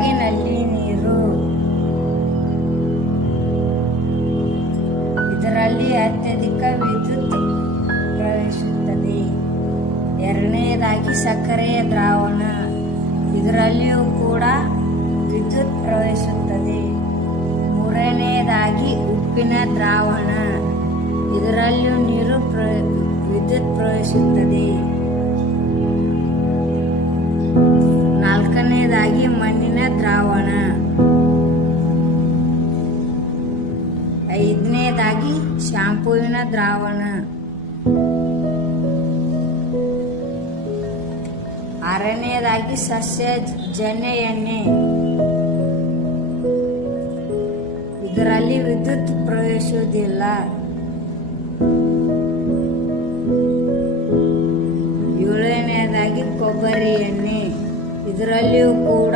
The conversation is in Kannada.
ಐದನೇದಾಗಿ ನಲ್ಲಿ ನೀರು. ಇದರಲ್ಲಿ ಅತ್ಯಧಿಕ ವಿದ್ಯುತ್ ಪ್ರವಹಿಸುತ್ತದೆ. ಎರಡನೇದಾಗಿ ಸಕ್ಕರೆಯ ದ್ರಾವಣ. ಇದರಲ್ಲಿಯೂ ಕೂಡ ವಿದ್ಯುತ್ ಪ್ರವಹಿಸುತ್ತದೆ. ಮೂರನೆಯದಾಗಿ ಉಪ್ಪಿನ ದ್ರಾವಣ. ಇದರಲ್ಲಿಯೂ ನೀರು ವಿದ್ಯುತ್ ಪ್ರವಹಿಸುತ್ತದೆ. ನಾಲ್ಕನೇದಾಗಿ ಮಣ್ಣಿನ ದ್ರಾವಣ. ಐದನೇದಾಗಿ ಶಾಂಪೂವಿನ ದ್ರಾವಣ. ಆರನೇದಾಗಿ ಸಸ್ಯಜನ್ಯ ಎಣ್ಣೆ. ಇದರಲ್ಲಿ ವಿದ್ಯುತ್ ಪ್ರವೇಶಿಸುವುದಿಲ್ಲ. ಏಳನೇದಾಗಿ ಕೊಬ್ಬರಿ ಎಣ್ಣೆ. ಇದರಲ್ಲಿಯೂ ಕೂಡ